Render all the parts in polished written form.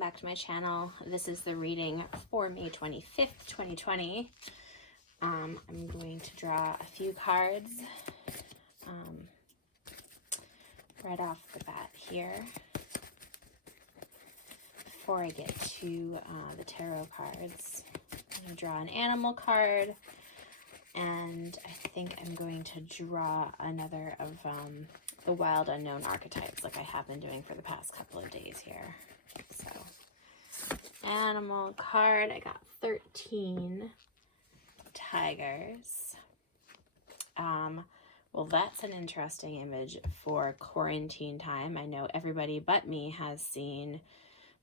welcome back to my channel. This is the reading for May 25th, 2020. I'm going to draw a few cards right off the bat here before I get to the tarot cards. I'm going to draw an animal card, and I think I'm going to draw another of the wild unknown archetypes like I have been doing for the past couple of days here. So, animal card, I got 13 tigers. Well, that's an interesting image for quarantine time. I know everybody but me has seen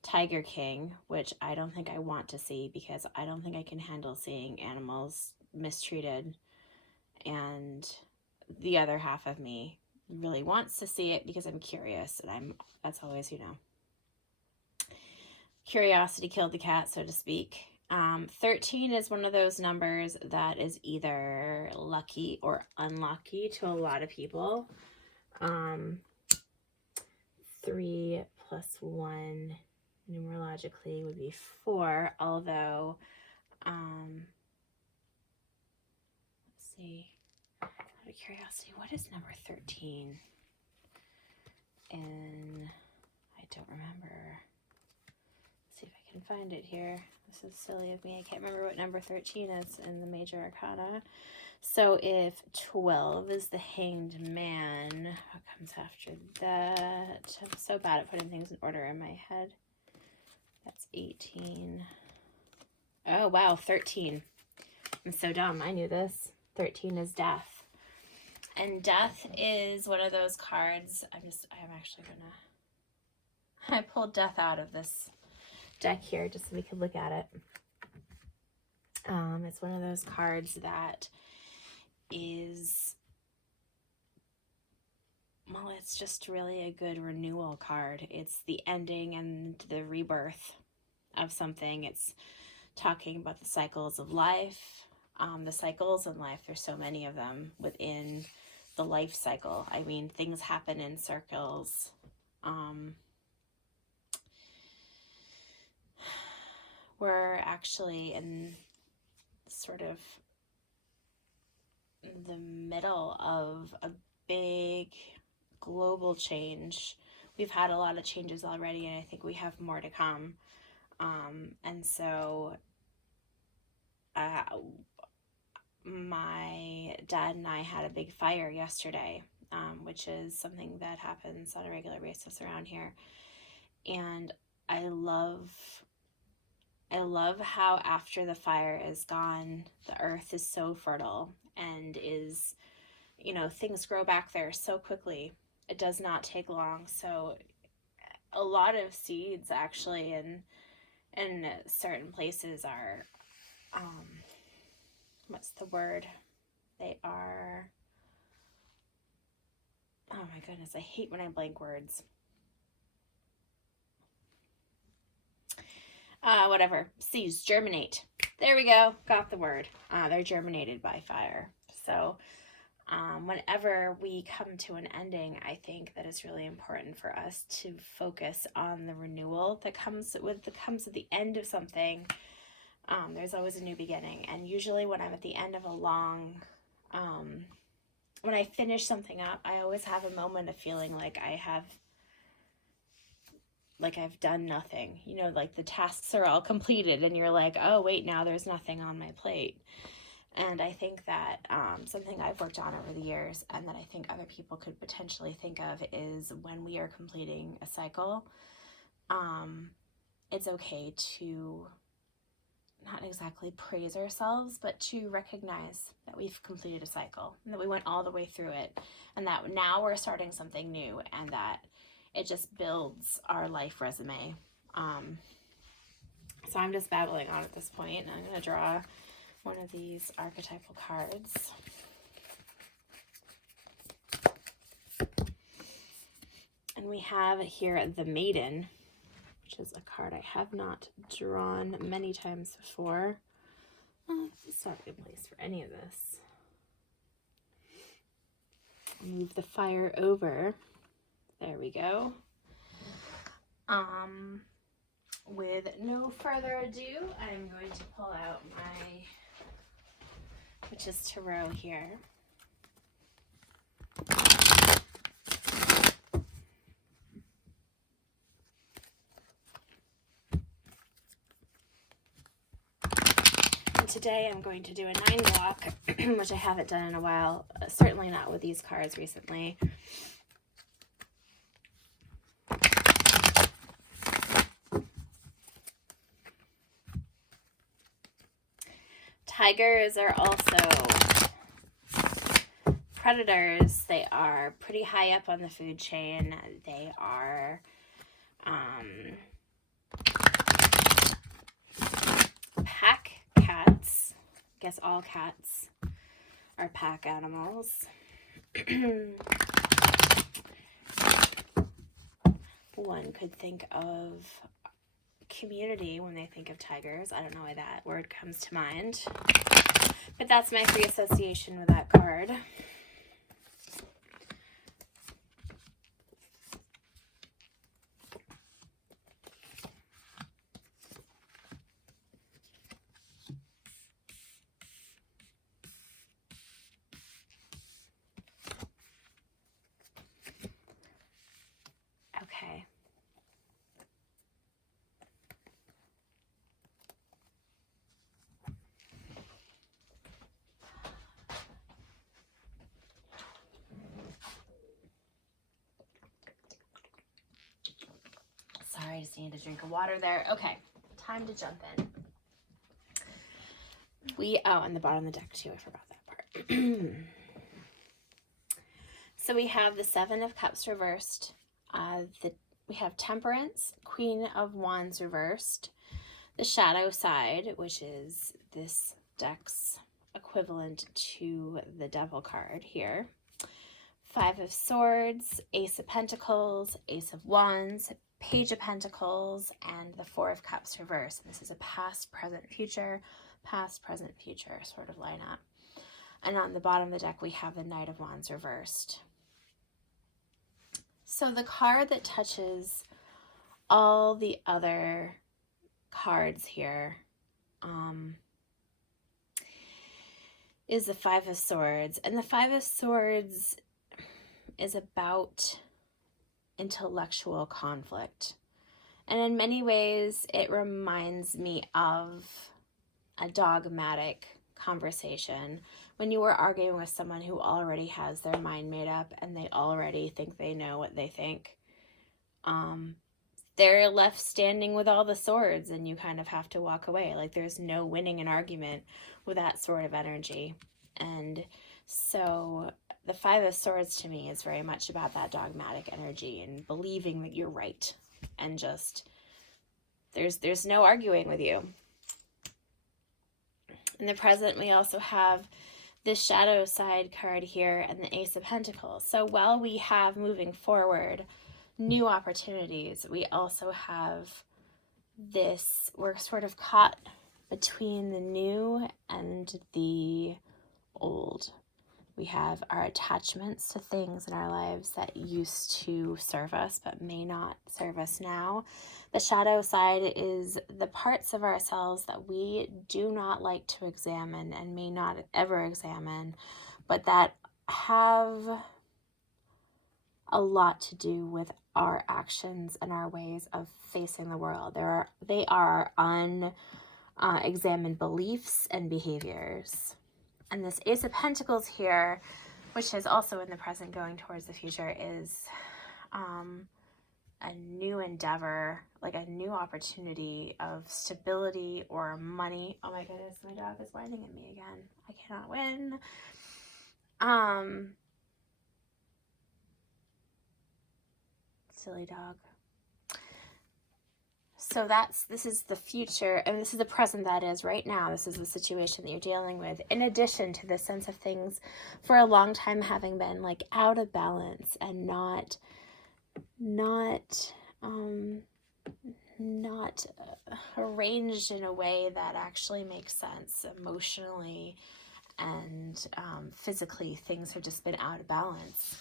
Tiger King, which I don't think I want to see because I don't think I can handle seeing animals mistreated, and the other half of me really wants to see it because I'm curious, and that's always, curiosity killed the cat, so to speak. 13 is one of those numbers that is either lucky or unlucky to a lot of people. 3 plus 1 numerologically would be 4, although, let's see, out of curiosity, what is number 13? And I don't remember. Let's see if I can find it here. This is silly of me. I can't remember what number 13 is in the major arcana. So if 12 is the Hanged Man, what comes after that? I'm so bad at putting things in order in my head. That's 18. Oh, wow, 13. I'm so dumb. I knew this. 13 is Death. And Death is one of those cards. I pulled Death out of this deck here just so we could look at it. It's one of those cards that is, well, it's just really a good renewal card. It's the ending and the rebirth of something. It's talking about the cycles of life. The cycles in life, there's so many of them within the life cycle. I mean, things happen in circles. We're actually in sort of the middle of a big global change. We've had a lot of changes already, and I think we have more to come. And so my dad and I had a big fire yesterday, which is something that happens on a regular basis around here. And I love how after the fire is gone, the earth is so fertile and is, things grow back there so quickly. It does not take long. So a lot of seeds actually in certain places are, what's the word? They are, oh my goodness, I hate when I blank words. Whatever, seeds germinate. There we go, got the word. They're germinated by fire. So whenever we come to an ending, I think that it's really important for us to focus on the renewal that comes at the end of something. There's always a new beginning, and usually when I'm at the end of a long, when I finish something up, I always have a moment of feeling like I've done nothing, like the tasks are all completed and you're like, oh wait, now there's nothing on my plate. And I think that something I've worked on over the years, and that I think other people could potentially think of, is when we are completing a cycle, it's okay to not exactly praise ourselves, but to recognize that we've completed a cycle and that we went all the way through it, and that now we're starting something new, and that it just builds our life resume. So I'm just babbling on at this point, and I'm going to draw one of these archetypal cards. And we have here the Maiden, which is a card I have not drawn many times before. It's not a good place for any of this. Move the fire over. There we go. with no further ado, I'm going to pull out my Witch's Tarot here. And today I'm going to do a 9 block, which I haven't done in a while, certainly not with these cards recently. Tigers are also predators. They are pretty high up on the food chain. They are pack cats. I guess all cats are pack animals. One could think of community when they think of tigers. I don't know why that word comes to mind, but that's my free association with that card. Okay. Sorry, I just needed a drink of water there. Okay, time to jump in. On the bottom of the deck too, I forgot that part. So we have the 7 of Cups reversed. We have Temperance, Queen of Wands reversed. The shadow side, which is this deck's equivalent to the Devil card here. 5 of Swords, Ace of Pentacles, Ace of Wands, Page of Pentacles, and the 4 of Cups reversed. This is a past, present, future sort of lineup. And on the bottom of the deck, we have the Knight of Wands reversed. So the card that touches all the other cards here is the 5 of Swords. And the 5 of Swords is about intellectual conflict. And in many ways, it reminds me of a dogmatic conversation when you are arguing with someone who already has their mind made up and they already think they know what they think. They're left standing with all the swords and you kind of have to walk away. Like there's no winning an argument with that sort of energy. And so the 5 of Swords to me is very much about that dogmatic energy and believing that you're right. And just, there's no arguing with you. In the present, we also have the shadow side card here and the Ace of Pentacles. So while we have moving forward new opportunities, we also have this, we're sort of caught between the new and the old. We have our attachments to things in our lives that used to serve us but may not serve us now. The shadow side is the parts of ourselves that we do not like to examine and may not ever examine, but that have a lot to do with our actions and our ways of facing the world. They are unexamined beliefs and behaviors. And this Ace of Pentacles here, which is also in the present going towards the future, is a new endeavor, like a new opportunity of stability or money. Oh my goodness, my dog is whining at me again. I cannot win. Silly dog. So this is the future, and this is the present that is right now. This is the situation that you're dealing with, in addition to the sense of things for a long time having been like out of balance and not arranged in a way that actually makes sense emotionally and physically. Things have just been out of balance.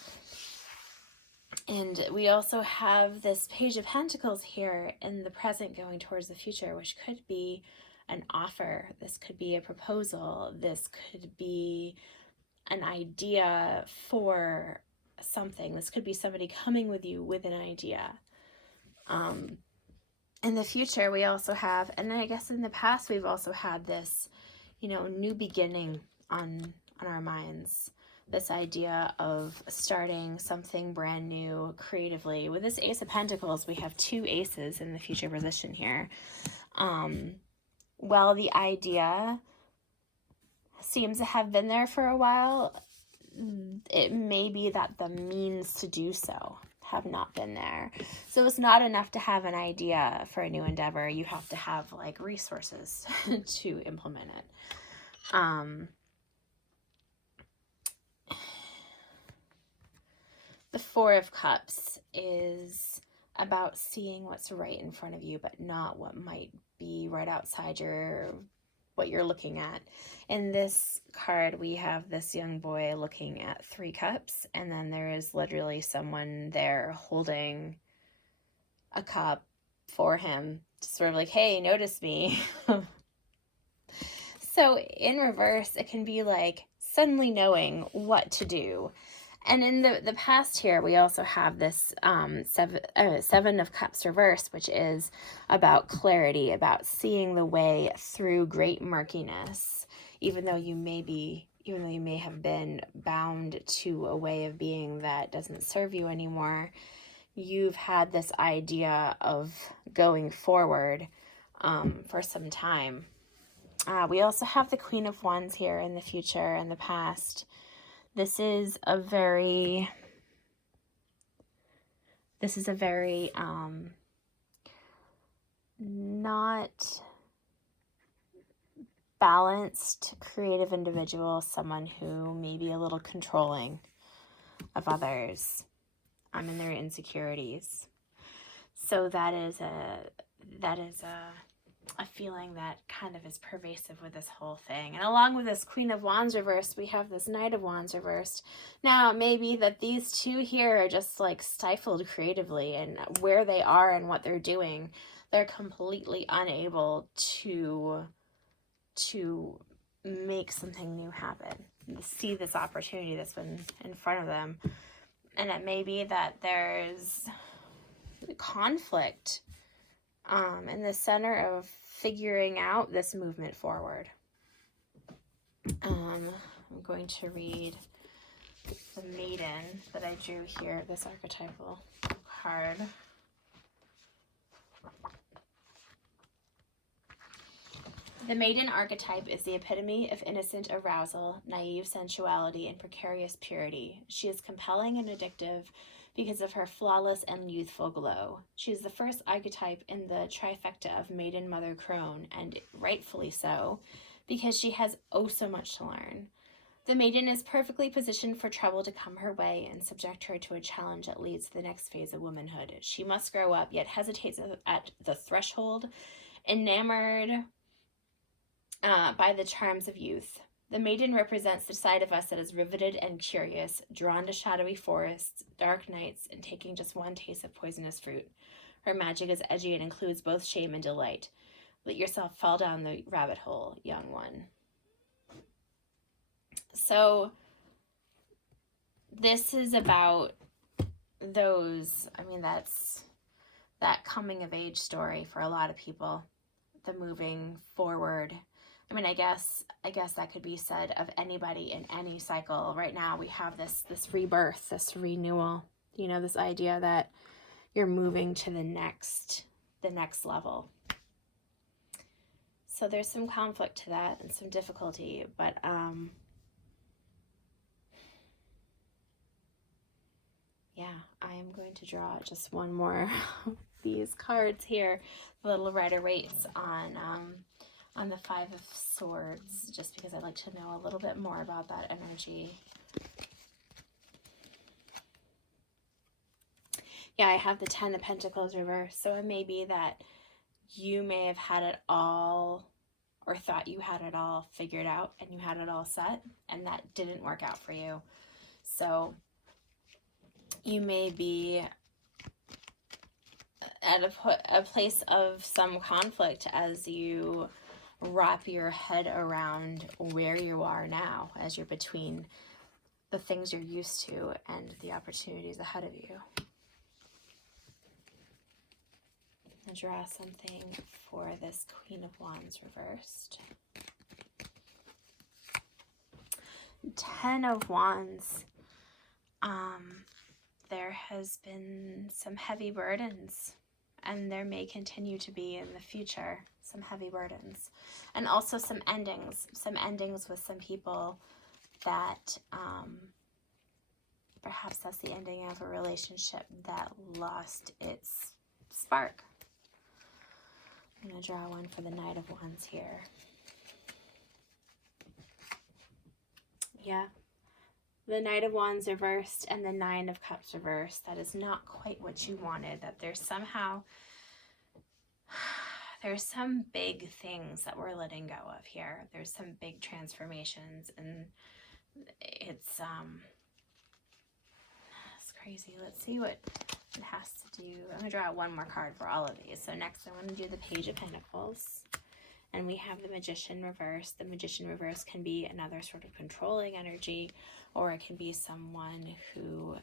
And we also have this Page of Pentacles here in the present going towards the future, which could be an offer. This could be a proposal. This could be an idea for something. This could be somebody coming with you with an idea. In the future, we also have, and I guess in the past, we've also had this, new beginning on our minds. This idea of starting something brand new creatively. With this Ace of Pentacles, we have 2 aces in the future position here. Well, the idea seems to have been there for a while. It may be that the means to do so have not been there. So it's not enough to have an idea for a new endeavor. You have to have like resources to implement it. The Four of Cups is about seeing what's right in front of you, but not what might be right outside what you're looking at. In this card, we have this young boy looking at 3 cups, and then there is literally someone there holding a cup for him, sort of like, hey, notice me. So in reverse, it can be like suddenly knowing what to do. And in the past here, we also have this Seven of Cups reverse, which is about clarity, about seeing the way through great murkiness, even though you may have been bound to a way of being that doesn't serve you anymore. You've had this idea of going forward for some time. We also have the Queen of Wands here in the future and the past. This is a very not balanced, creative individual, someone who may be a little controlling of others in their insecurities. So that is a feeling that kind of is pervasive with this whole thing. And along with this Queen of Wands reversed, we have this Knight of Wands reversed. Now, it may be that these 2 here are just like stifled creatively, and where they are and what they're doing, they're completely unable to make something new happen, see this opportunity that's been in front of them. And it may be that there's conflict in the center of figuring out this movement forward. I'm going to read the Maiden that I drew here, this archetypal card. The Maiden archetype is the epitome of innocent arousal, naive sensuality, and precarious purity. She is compelling and addictive because of her flawless and youthful glow. She is the first archetype in the trifecta of Maiden, Mother, Crone, and rightfully so, because she has oh so much to learn. The Maiden is perfectly positioned for trouble to come her way and subject her to a challenge that leads to the next phase of womanhood. She must grow up, yet hesitates at the threshold, enamored by the charms of youth. The Maiden represents the side of us that is riveted and curious, drawn to shadowy forests, dark nights, and taking just one taste of poisonous fruit. Her magic is edgy and includes both shame and delight. Let yourself fall down the rabbit hole, young one. So this is about that's that coming of age story for a lot of people, the moving forward. I guess that could be said of anybody in any cycle. Right now we have this rebirth, this renewal, this idea that you're moving to the next level. So there's some conflict to that and some difficulty, but yeah, I am going to draw just one more of these cards here, the little Rider-Waite on the Five of Swords, just because I'd like to know a little bit more about that energy. Yeah, I have the Ten of Pentacles reversed, so it may be that you may have had it all, or thought you had it all figured out and you had it all set, and that didn't work out for you. So You may be at a place of some conflict as you wrap your head around where you are now, as you're between the things you're used to and the opportunities ahead of you. I'll draw something for this Queen of Wands reversed. 10 of Wands. There has been some heavy burdens, and there may continue to be in the future some heavy burdens, and also some endings with some people that perhaps that's the ending of a relationship that lost its spark. I'm going to draw one for the Knight of Wands here. Yeah. The Knight of Wands reversed and the Nine of Cups reversed. That is not quite what you wanted. That there's some big things that we're letting go of here. There's some big transformations, and it's crazy. Let's see what it has to do. I'm going to draw one more card for all of these. So next I want to do the Page of Pentacles. And we have the Magician reverse. The Magician reverse can be another sort of controlling energy, or it can be someone who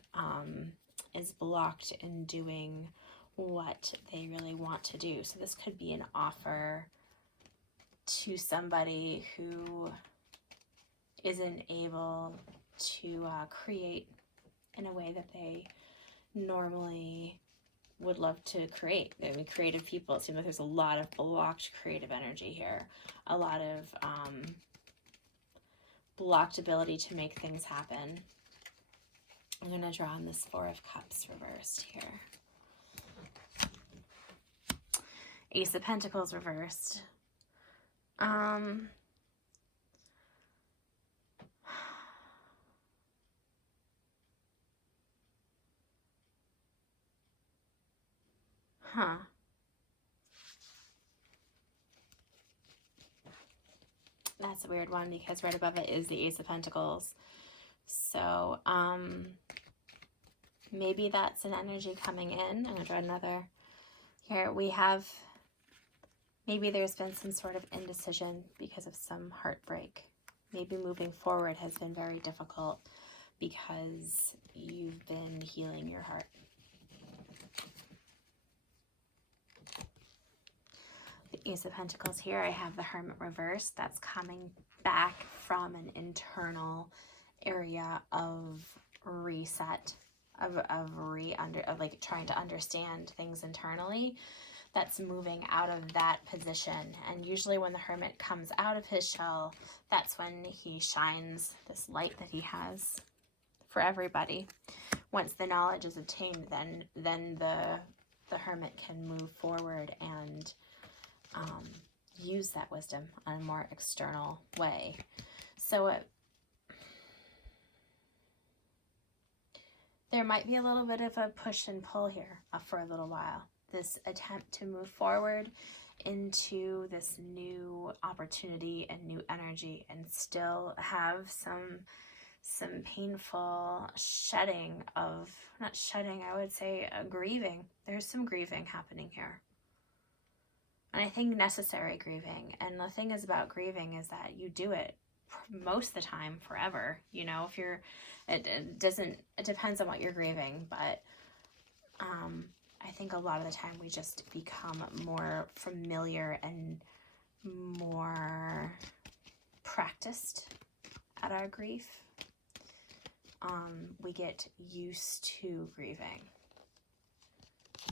is blocked in doing what they really want to do. So this could be an offer to somebody who isn't able to create in a way that they normally would love to create. I mean, creative people, it seems like there's a lot of blocked creative energy here. A lot of blocked ability to make things happen. I'm going to draw on this Four of Cups reversed here. Ace of Pentacles reversed. Huh. That's a weird one because right above it is the Ace of Pentacles. So, maybe that's an energy coming in. I'm going to draw another. Here we have, maybe there's been some sort of indecision because of some heartbreak. Maybe moving forward has been very difficult because you've been healing your heart. The Ace of Pentacles here, I have the Hermit reverse. That's coming back from an internal area of reset, of like trying to understand things internally. That's moving out of that position. And usually when the Hermit comes out of his shell, that's when he shines this light that he has for everybody. Once the knowledge is obtained, then the Hermit can move forward and use that wisdom on a more external way. So there might be a little bit of a push and pull here for a little while. This attempt to move forward into this new opportunity and new energy, and still have some painful shedding of, not shedding, I would say grieving. There's some grieving happening here. And I think necessary grieving. And the thing is about grieving is that you do it most of the time forever. You know, if you're, it depends on what you're grieving, but I think a lot of the time we just become more familiar and more practiced at our grief. We get used to grieving.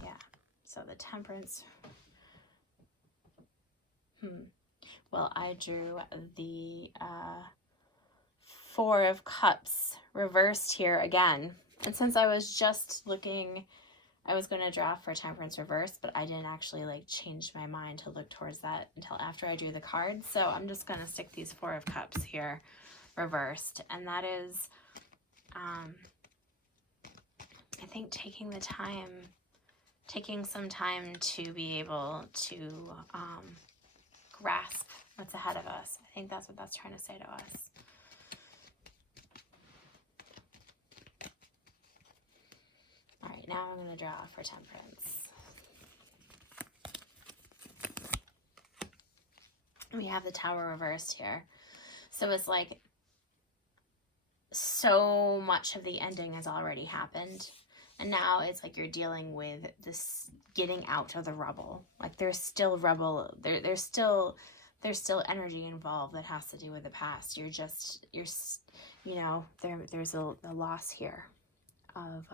Yeah. So the Temperance. Well, I drew the Four of Cups reversed here again. And since I was just looking, I was going to draw for Temperance reverse, but I didn't actually like change my mind to look towards that until after I drew the card. So I'm just going to stick these Four of Cups here reversed. And that is, I think taking some time to be able to grasp what's ahead of us. I think that's what that's trying to say to us. now I'm going to draw for Temperance. We have the Tower reversed here. So it's like so much of the ending has already happened. And now it's like you're dealing with this getting out of the rubble. Like there's still rubble. There's still energy involved that has to do with the past. There's a loss here of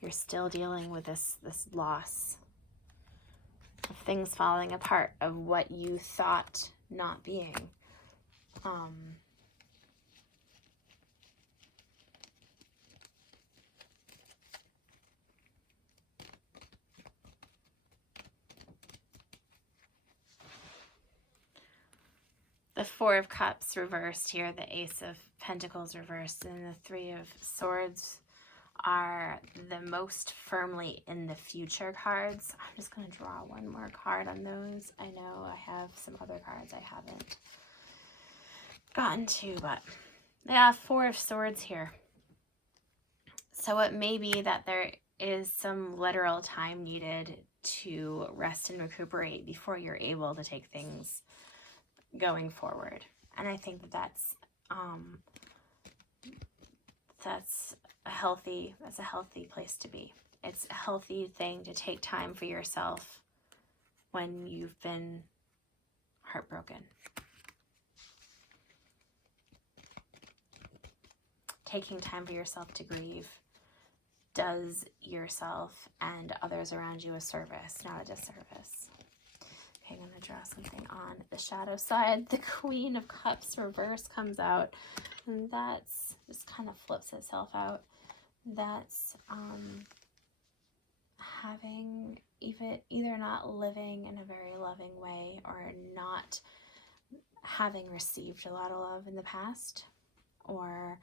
you're still dealing with this loss of things falling apart, of what you thought not being. The Four of Cups reversed here, the Ace of Pentacles reversed, and the Three of Swords are the most firmly in the future cards. I'm just going to draw one more card on those. I know I have some other cards I haven't gotten to, but yeah, Four of Swords here. So it may be that there is some literal time needed to rest and recuperate before you're able to take things going forward. And I think that's a healthy place to be. It's a healthy thing to take time for yourself when you've been heartbroken. Taking time for yourself to grieve does yourself and others around you a service, not a disservice. Okay, I'm going to draw something on the shadow side. The Queen of Cups reverse comes out, and that's just kind of flips itself out. That's having either not living in a very loving way, or not having received a lot of love in the past, or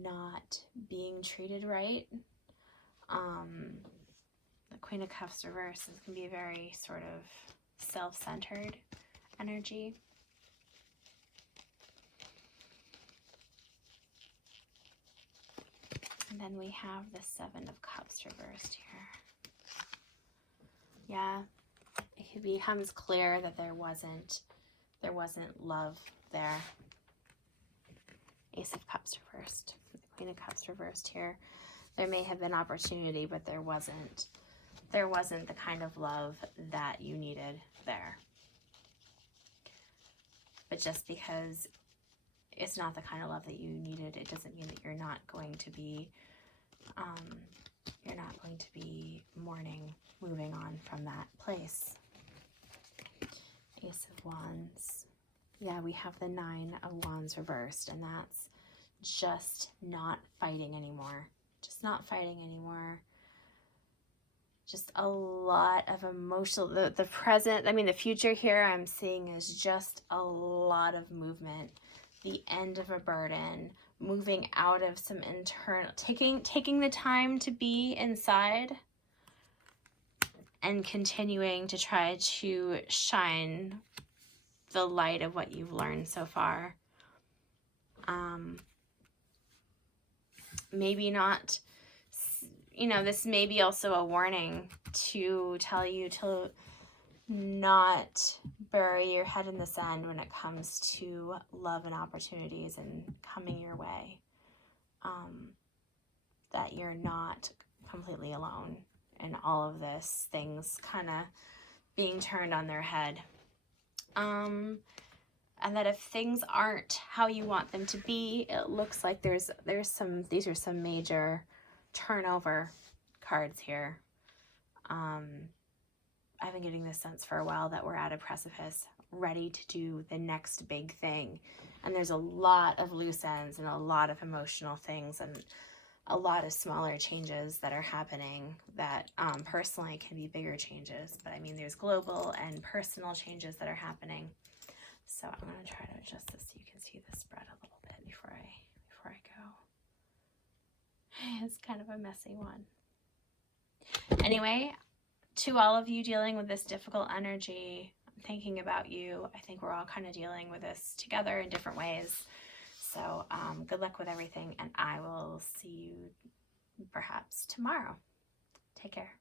not being treated right. The Queen of Cups reverse is going to be a very sort of self-centered energy. And then we have the Seven of Cups reversed here. Yeah, it becomes clear that there wasn't love there. Ace of Cups reversed. The Queen of Cups reversed here. There may have been opportunity, but there wasn't the kind of love that you needed there. But just because it's not the kind of love that you needed, it doesn't mean that you're not going to be mourning, moving on from that place. Ace of Wands. Yeah, we have the Nine of Wands reversed, and that's just not fighting anymore. Just not fighting anymore. Just a lot of emotional, the present, the future here I'm seeing is just a lot of movement. The end of a burden, moving out of some internal, taking the time to be inside and continuing to try to shine the light of what you've learned so far. Maybe not, this may be also a warning to tell you to not bury your head in the sand when it comes to love and opportunities and coming your way. That you're not completely alone in all of this, things kind of being turned on their head. And that if things aren't how you want them to be, it looks like these are some major turnover cards here. I've been getting this sense for a while that we're at a precipice, ready to do the next big thing. And there's a lot of loose ends and a lot of emotional things and a lot of smaller changes that are happening that personally can be bigger changes. But there's global and personal changes that are happening. So I'm going to try to adjust this so you can see the spread a little bit before I go. It's kind of a messy one. Anyway, to all of you dealing with this difficult energy, I'm thinking about you. I think we're all kind of dealing with this together in different ways. So good luck with everything, and I will see you perhaps tomorrow. Take care.